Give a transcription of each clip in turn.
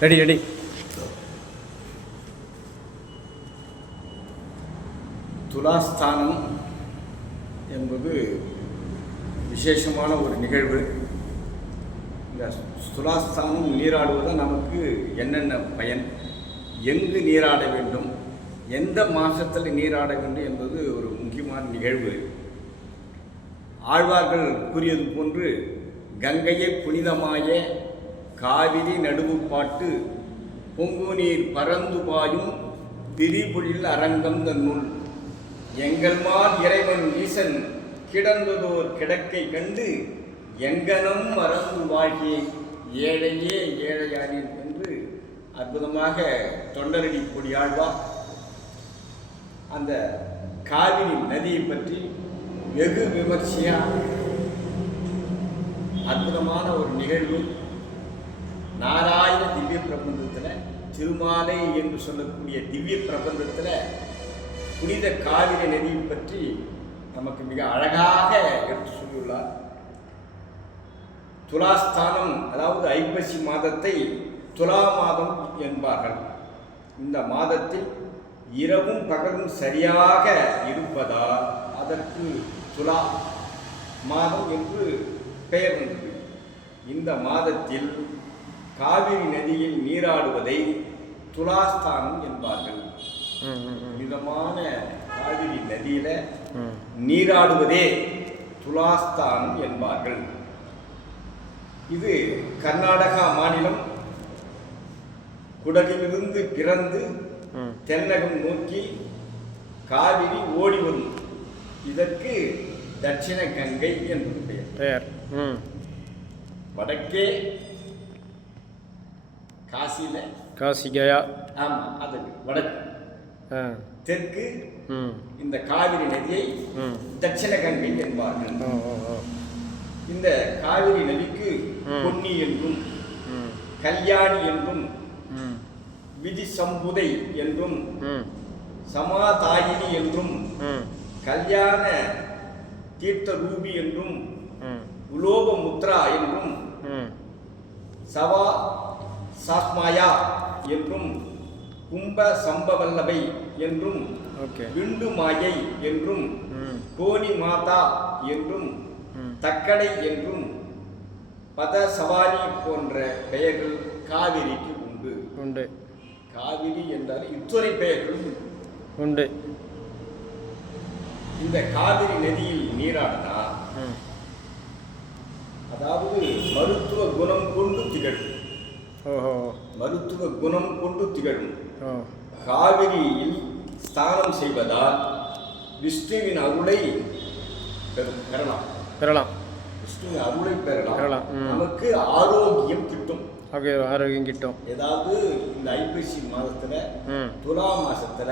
Ready ready. துலாஸ்தானம் என்பது விசேஷமான ஒரு நிகழ்வு. இந்த துலாஸ்தானம் நீராடுவதால் நமக்கு என்னென்ன பயன், எங்கு நீராட வேண்டும், எந்த மாதத்தில் நீராட வேண்டும் என்பது ஒரு முக்கியமான நிகழ்வு. ஆழ்வார்கள் கூறியது போன்று கங்கையை புனிதமாய காவிரி நடுவு பாட்டு பொங்கு நீர் பறந்து பாயும் திரிபுழில் அரங்கம் தன்னுள் எங்கள்மார் இறைவன் ஈசன் கிடந்ததோர் கிடக்கை கண்டு எங்கனம் மறந்து வாழ்கே ஏழையே ஏழையானேன் என்று அற்புதமாக தொண்டரடி பொடியாழ்வார் அந்த காவிரி நதியை பற்றி வெகு விமர்சையாக அற்புதமான ஒரு நிகழ்வு. நாராயண திவ்ய பிரபந்தத்தில், திருமாலை என்று சொல்லக்கூடிய திவ்ய பிரபந்தத்தில் புனித காவிரி நதியை பற்றி நமக்கு மிக அழகாக எடுத்து சொல்லியுள்ளார். துலாஸ்தானம், அதாவது ஐப்பசி மாதத்தை துலா மாதம் என்பார்கள். இந்த மாதத்தில் இரவும் பகலும் சரியாக இருப்பதால் அதற்கு துலா மாதம் என்று பெயர் வந்தது. இந்த மாதத்தில் காவிரி நதியில் நீராடுவதை துலாஸ்தானம் என்பார்கள். புனிதமான காவிரி நதியில நீராடுவதே துலாஸ்தானம் என்பார்கள். இது கர்நாடகா மாநிலம் குடகிலிருந்து பிறந்து தென்னகம் நோக்கி காவிரி ஓடி வரும். இதற்கு தட்சிண கங்கை என்பது பெயர். வடக்கே காசியில காசி கயா, ஆமா, அது வடக்கு. தெற்கு இந்த காவிரி நதியை தட்சிண கங்கை என்பார்கள். இந்த காவிரி நதிக்கு பொன்னி என்றும் கல்யாணி என்றும் விதி சம்புதை என்றும் சமாதாயினி என்றும் கல்யாண தீர்த்த ரூபி என்றும் உலோப முத்ரா என்றும் சவா சாஸ்மாயா என்றும் கும்ப சம்பவல்லபை என்றும் விண்டு மாயை என்றும் கோனி மாதா என்றும் தக்கடை என்றும் பத சவாரி போன்ற பெயர்கள் காவிரிக்கு உண்டு. காவிரி என்றால் இத்துறை பெயர்களும் உண்டு. இந்த காவிரி நதியில் நீராடினா அதாவது மருத்துவ குணம் கொண்டு திகழும். மருத்துவ குணம் கொண்டு திகழும். காவிரியில் ஸ்நானம் செய்வதால் விஷ்ணுவின் அருளை பெறலாம். விஷ்ணுவின் அருளை பெறலாம். நமக்கு ஆரோக்கியம் கிட்டும். ஆரோக்கியம் கிட்டும். ஏதாவது இந்த ஐப்பசி மாதத்துல துலா மாசத்துல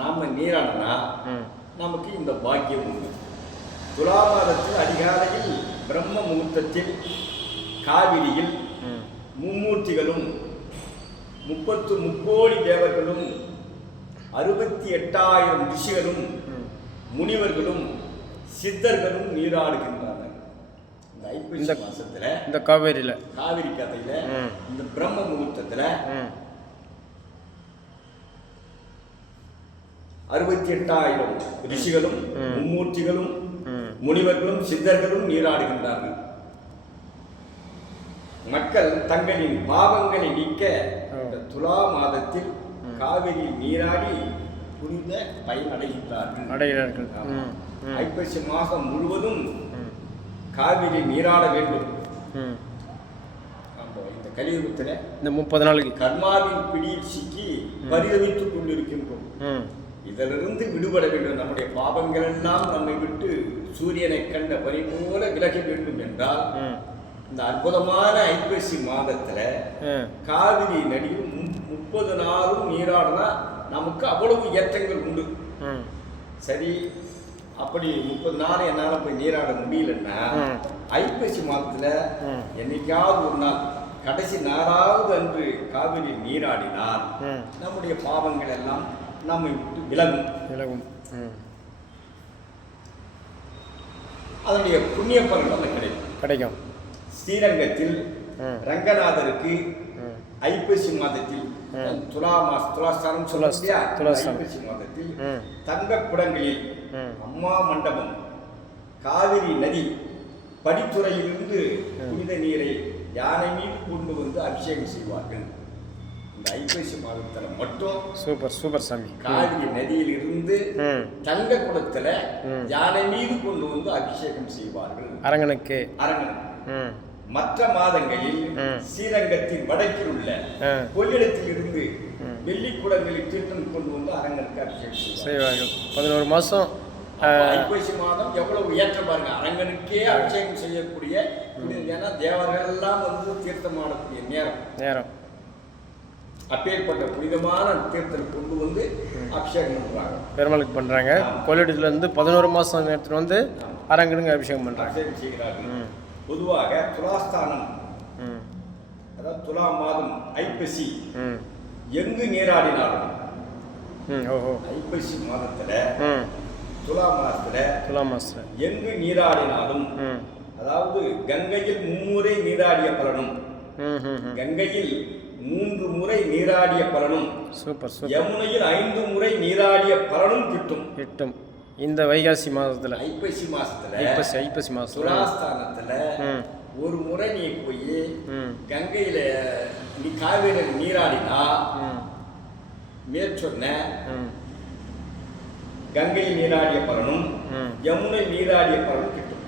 நாம நீராடினா நமக்கு இந்த பாக்கியம் உண்டு. துலா மாதத்தில் அதிகாலையில் பிரம்ம முகூர்த்தத்தில் காவிரியில் மும்மூர்த்திகளும் 33 தேவர்களும் 68,000 ரிஷிகளும் முனிவர்களும் சித்தர்களும் நீராடுகின்றனர். இந்த ஐப்பசி மாசத்துல இந்த காவிரி கதையில இந்த பிரம்ம முகூர்த்தத்துல 68,000 ரிஷிகளும் மும்மூர்த்திகளும் முனிவர்களும் சித்தர்களும் நீராடுகின்றார்கள். மக்கள் தங்களின் பாவங்களை நீக்க இந்த துலா மாதத்தில் காவிரி நீராடி புனித பயன் அடைகின்றார்கள். ஐப்பசி மாதம் முழுவதும் காவிரி நீராட வேண்டும். இந்த கலியுகத்தில் இந்த 30 நாளுக்கு கர்மாவின் பிடியில் சிக்கி பரிதவித்துக் கொண்டிருக்கின்றோம். இதிலிருந்து விடுபட வேண்டும். நம்முடைய பாவங்கள் எல்லாம் நம்மை விட்டு சூரியனை கண்ட பனி போல விலக வேண்டும் என்றால் இந்த அற்புதமான ஐப்பசி மாதத்துல காவிரி நதியில் 30 நாளும் நீராடினா நமக்கு அவ்வளவு ஏற்றங்கள் உண்டு. சரி, அப்படி 30 நாள் என்னால் போய் நீராட முடியலன்னா ஐப்பசி மாதத்துல என்னைக்காவது ஒரு நாள் கடைசி நாளாவது அன்று காவிரி நீராடினால் நம்முடைய பாவங்கள் எல்லாம் நம்மை விட்டு விலகும். அதனுடைய புண்ணிய பலன் கிடைக்கும். ஸ்ரீரங்கத்தில் ரங்கநாதருக்கு ஐப்பசி மாதத்தில் துலாஸ்தானம் துலாஸ்தானம். ஐப்பசி மாதத்தில் தங்க குடங்களில் அம்மா மண்டபம் காவிரி நதி படித்துறையிலிருந்து புனித நீரை யானை மீது கொண்டு வந்து அபிஷேகம் செய்வார்கள். இந்த ஐப்பசி மாதத்துல மட்டும் சூப்பர் சாமி. காவிரி நதியில் இருந்து தங்க குடத்துல யானை மீது கொண்டு வந்து அபிஷேகம் செய்வார்கள் அரங்கனுக்கு. மற்ற மாதங்களில் ஸ்ரீரங்கத்தின் வடக்கில் உள்ள கொள்ளிடத்தில் இருந்து வெள்ளிக்குடங்களில் தீர்த்தம் கொண்டு வந்து அரங்கனுக்கு அபிஷேகம் செய்வார்கள். 11 மாசம் ஐப்பசி மாதம் எவ்வளவு ஏற்ற பாருங்க. அரங்கனுக்கே அபிஷேகம் செய்யக்கூடிய, ஏன்னா தேவர்கள் எல்லாம் வந்து தீர்த்தம் ஆடக்கூடிய நேரம். அப்பேற்பட்ட புனிதமான தீர்த்தம் கொண்டு வந்து அபிஷேகம் பண்றாங்க, பெருமாளுக்கு பண்றாங்க. கொள்ளிடத்துல இருந்து 11 மாசம் நேரத்துல வந்து அரங்கனுக்கு அபிஷேகம் பண்றாங்க, அபிஷேகம் செய்கிறார்கள். பொதுவாக துலாஸ்தானம், அதாவது துலா மாதம் ஐப்பசி எங்கு நீராடினாலும், ஐப்பசி மாதத்துல துலா மாசத்துல எங்கு நீராடினாலும், அதாவது கங்கையில் 3 முறை நீராடிய பலனும், கங்கையில் 3 முறை நீராடிய பலனும், யமுனையில் 5 முறை நீராடிய பலனும் கிட்டும். இந்த வைகாசி மாதத்துல ஐப்பசி மாசத்துல துலாஸ்தானத்துல ஒரு முறை நீ போய் கங்கையில நீ காவிரி நீராடினா மேற்சொன்ன கங்கை நீராடிய பலனும் யமுனை நீராடிய பலனும் கிட்டும்.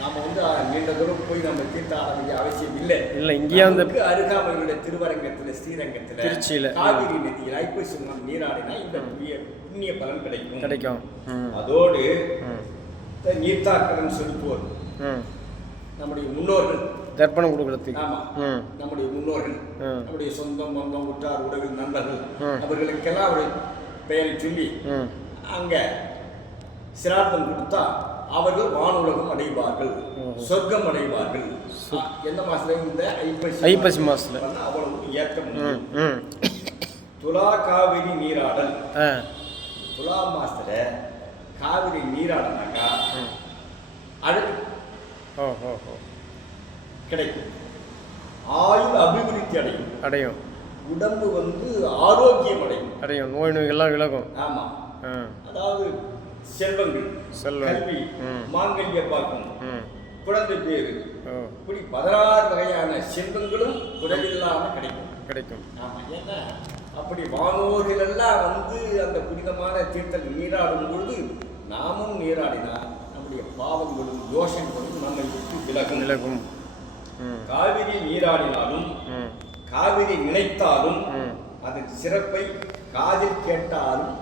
நாம வந்து நீண்ட தூரம் போய் நம்ம தீர்த்த ஆரம்பிக்க அவசியம் இல்லை. இங்கே வந்து அருகாமையுள்ள திருவரங்கத்துல ஸ்ரீரங்கத்துல திருச்சியில காவிரி நதியில் ஐப்பசி நீராடினா இந்த புண்ணிய பலன் கிடைக்கும். அதோடு நீர்த்தாக்கடன் செலுத்துவோர் நம்முடைய முன்னோர்கள் தர்ப்பணம் கொடுக்கறதுக்கு. ஆமா, நம்முடைய முன்னோர்கள், நம்முடைய சொந்தம் பந்தம் உற்றார் உறவினர் நண்பர்கள் அவர்களுக்கெல்லாம் அவருடைய பெயரை சொல்லி அங்க சிரார்த்தம் கொடுத்தா அவர்கள் வானுலகம் அடைவார்கள், சொர்க்கம் அடைவார்கள். எந்த மாசத்துல? இந்த ஐப்பசி மாசத்துல. அவ்வளவு ஏற்றம். துலா காவிரி நீராடல், துலா மாசத்துல காவிரி நீராடனாக்கா அழகு கிடைக்கும், ஆயுள் அபிவிருத்தி அடையும், உடம்பு வந்து ஆரோக்கியம் அடையும், நோய் நோய்கள்லாம் விலகும். ஆமா, அதாவது செல்வங்கள், கல்வி, மாங்கல்ய பாக்கம், குழந்தை பேரு, இப்படி 16 வகையான செல்வங்களும் குறைவில்லாம கிடைக்கும். ஆமா, ஏன்னா அப்படி வானோர்கள் எல்லாம் வந்து அந்த புனிதமான தீர்த்தம் நீராடும் பொழுது நாமும் நீராடினா நம்முடைய பாவங்களும் தோஷங்களும் நம்மை விட்டு விலகும். காவிரி நீராடினாலும் காவிரி நினைத்தாலும் அதன் சிறப்பை காதில் கேட்டாலும்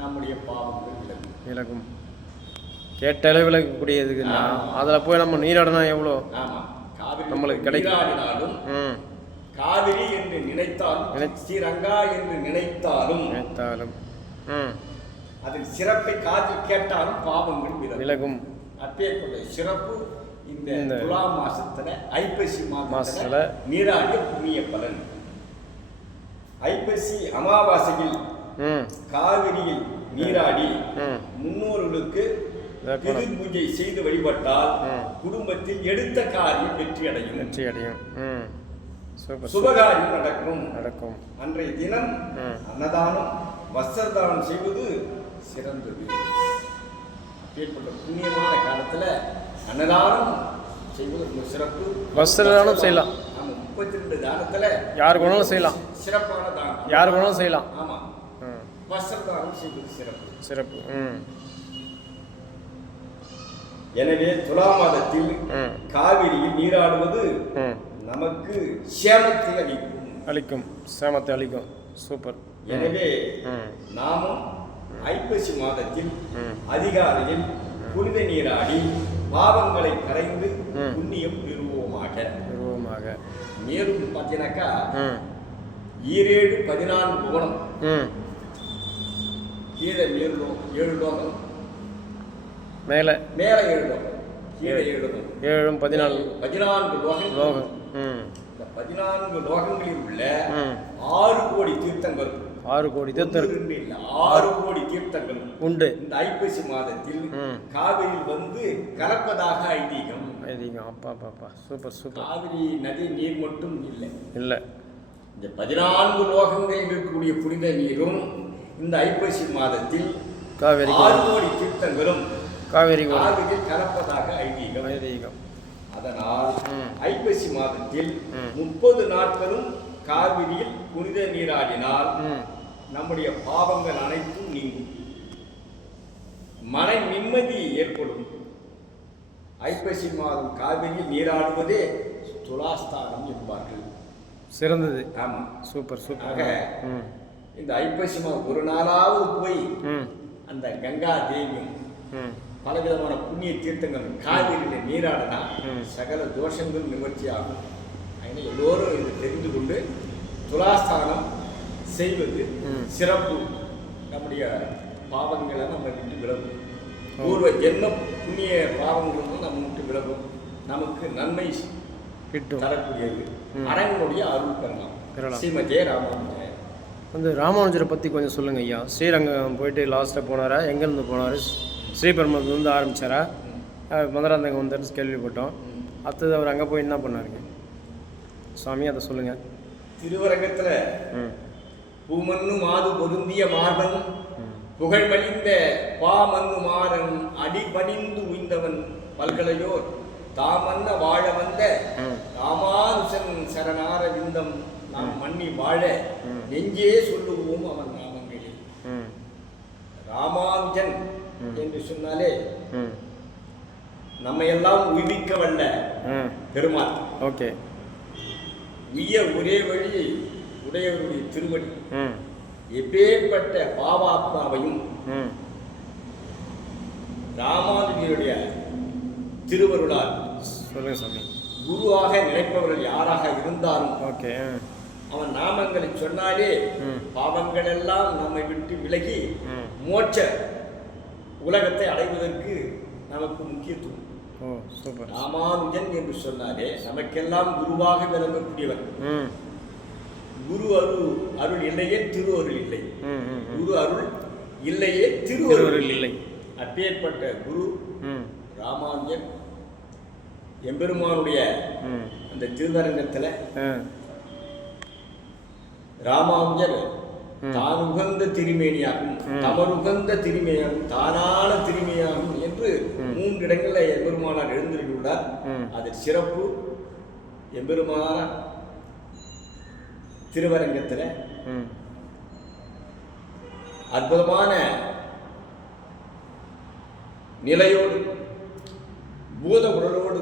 நம்முடைய பாவங்கள் விலகும். கேட்டாலே விலகக்கூடியதுன்னா அதில் போய் நம்ம நீராடினா எவ்வளோ நம்மளுக்கு கிடைக்கும். காவிரி என்று நினைத்தாலும் ஸ்ரீரங்கா என்று நினைத்தாலும் அதன் சிறப்பை காதில் கேட்டாலும் பாவங்கள் விலகும். அப்பேற்பட்ட சிறப்பு இந்த துலா மாசத்துல ஐப்பசி மாசத்துல நீராடிய புண்ணிய பலன். ஐப்பசி அமாவாசையில் காவிரியில் நீராடி முன்னோர்களுக்கு திரு பூஜை செய்து வழிபட்டால் குடும்பத்தில் எடுத்த காரியம் வெற்றி அடையும். சுபகாரியம் நடக்கும். அன்றைய தினம் அன்னதானம் வஸ்திரதானம் செய்வது சிறந்தது. அப்பேற்பட்ட புண்ணியமான காலத்துல அன்னதானம் செய்வது சிறப்பு. வஸ்திரதானம் செய்யலாம். 32 தானத்துல யாருக்கு வேணாலும் செய்யலாம். சிறப்பான தானம் யாருக்கு வேணாலும் செய்யலாம். ஆமா, வஸ்திரதானம் செய்வது சிறப்பு. எனவே துலா மாதத்தில் காவிரியில் நீராடுவது நமக்கு சேமத்தை அளிக்கும். சூப்பர். எனவே நாமும் ஐப்பசி மாதத்தில் அதிகாலையில் புனித நீராடி பாவங்களை கரைந்து புண்ணியம் பெறுவோமாக. மேலும் பார்த்தீங்கன்னாக்கா 14 குணம், கீழே 7 லோகம், மேல 7 லோகம், கீழே 7 14 லோகம். இந்த 14 லோகங்களில் உள்ள 6 கோடி தீர்த்தங்கள், 6 கோடி தீர்த்தங்கள் உண்டு. இந்த ஐப்பசி மாதத்தில் காவிரியில் வந்து கலப்பதாக ஐதீகம். அப்பா சூப்பர். காவிரி நதி நீர் மட்டும் இல்லை, இந்த 14 லோகங்களில் இருக்கக்கூடிய புனித நீரும் இந்த ஐப்பசி மாதத்தில் காவேரி 6 கோடி தீர்த்தங்களும் காவேரியில் கலப்பதாக ஐதீகம். அதனால் ம். ஐப்பசி மாதத்தில் 30 நாட்களும் காவிரியில் புனித நீராடினால் நம்முடைய பாவங்கள் அனைத்தும் நீங்கும், மன நிம்மதி ஏற்படும். ஐப்பசி மாதம் காவிரியில் நீராடுவதே துலாஸ்தானம் என்பார்கள். சிறந்தது. ஆமா, சூப்பர் சூப்பர். ஆக இந்த ஐப்பசி மாதம் ஒரு நாளாவது போய் அந்த கங்கா தேவியும் பலவிதமான புண்ணிய தீர்த்தங்கள் காவிரியில் நீராடினா சகல தோஷங்கள் நிவர்த்தி ஆகும். அதனால் எல்லோரும் இதை தெரிந்து கொண்டு துலாஸ்தானம் செய்வது சிறப்பு. நம்முடைய பாவங்களை நம்ம விட்டு விலகும், பூர்வ ஜென்ம புண்ணிய பாவங்களும் நம்ம விட்டு விலகும், நமக்கு நன்மை தரக்கூடியது. அரங்கனுடைய அருள் பெறலாம். ஸ்ரீமதே ராமானுஜர். வந்து ராமானுஜரை பற்றி கொஞ்சம் சொல்லுங்க ஐயா. ஸ்ரீரங்கம் போயிட்டு லாஸ்ட்டில் போனாரா? எங்கேருந்து போனார்? ஸ்ரீபெரும்புதூர்லேருந்து ஆரம்பித்தாரா? மதுராந்தகம் வந்துட்டு கேள்விப்பட்டோம். அடுத்தது அவர் அங்கே போய் என்ன பண்ணாருங்க சுவாமி, அதை சொல்லுங்கள். திருவரங்கத்தில் பூமன்னு மாது பொருந்திய மார்பன் புகழ்மலிந்த பாமன்னு மாறன் அடிபணிந்து உய்ந்தவன் பல்கலையோர் தாமன்ன வாழ வந்த ராமானுஜன் சரணார விந்தம் நாம் மண்ணி வாழ நெஞ்சே சொல்லுவோம் அவன் நாமங்களில். ராமானுஜன் என்று சொன்னாலே நம்ம எல்லாம் உய்விக்க வல்ல பெருமாள். ஓகே. உய்ய ஒரே வழி உடையவருடைய திருவடி. எப்பேற்பட்ட பாவாத்மாவையும் ராமானுஜருடைய திருவருளால் சொல்லுங்க சாமி குருவாக நினைப்பவர்கள் யாராக இருந்தாலும் ஓகே அவன் நாமங்களை சொன்னாலே பாவங்கள் எல்லாம் நம்மை விட்டு விலகி மோட்ச உலகத்தை அடைவதற்கு நமக்கு முக்கியத்துவம். ராமானுஜன் என்று சொன்னாலே நமக்கெல்லாம் குருவாக விளங்கக்கூடியவர். குரு அருள் இல்லையே திரு அருள் இல்லை, குரு அருள் இல்லையே திரு அருள் இல்லை. அப்பேற்பட்ட குரு ராமானுஜன் எம்பெருமானுடைய அந்த திருவரங்கத்தில் ராமானுஜர் தான் உகந்த திருமேனியாகும், தமருகந்த திருமேனியாகும், தானான திருமேனியாகும் என்று 3 இடங்களில் எம்பெருமானார் எழுந்திருந்துள்ளார். அதன் சிறப்பு எம்பெருமானார் திருவரங்கத்தில் அற்புதமான நிலையோடு பூத உடலோடு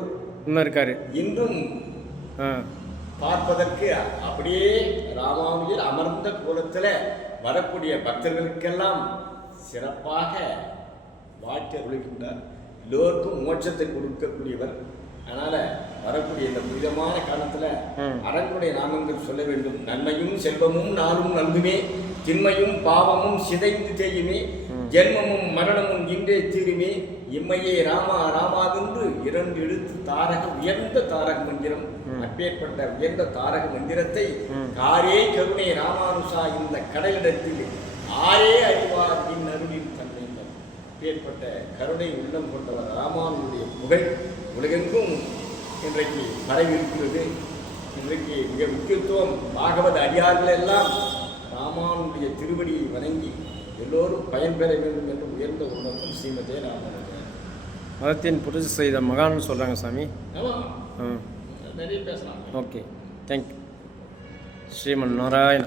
இருக்காரு. இன்றும் பார்ப்பதற்கு அப்படியே ராமானுஜர் அமர்ந்த கோலத்தில் வரக்கூடிய பக்தர்களுக்கெல்லாம் சிறப்பாக வாழ்த்து அருளுகின்றார். எல்லோருக்கும் மோட்சத்தை கொடுக்கக்கூடியவர். அதனால வரக்கூடிய இந்த புனிதமான காலத்துல அரங்கனுடைய நாமங்கள் சொல்ல வேண்டும். நன்மையும் செல்வமும் நாளும் நல்குமே, திண்மையும் பாவமும் சிதைந்து செய்யுமே, ஜென்மமும் மரணமும் இன்றே தீருமே, இம்மையே ராமா ராமாவென்று 2 எழுத்து தாரக உயர்ந்த தாரக மந்திரம். அப்பேற்பட்ட உயர்ந்த தாரக மந்திரத்தை காரே கருணை ராமானுஷா இந்த கடலிடத்தில் ஆரே அறிவார் இன் அருளின் தன்மை. அப்பேற்பட்ட கருணை உள்ளம் கொண்டவர் ராமானுடைய புகழ் உலகெங்கும் இன்றைக்கு பரவி இருக்கிறது. இன்றைக்கு மிக முக்கியத்துவம் பாகவத அடியார்கள் எல்லாம் ராமானுடைய திருவடியை வணங்கி எல்லோரும் பயன்பெற வேண்டும் என்று உயர்ந்த உணர்வும் ஸ்ரீமதே ராமானுஜர். மதத்தின் புரட்சி செய்த மகான்னு சொல்கிறாங்க சாமி. ஆமாம், நிறைய பேசலாம். Okay, thank you. ஸ்ரீமன் நாராயண.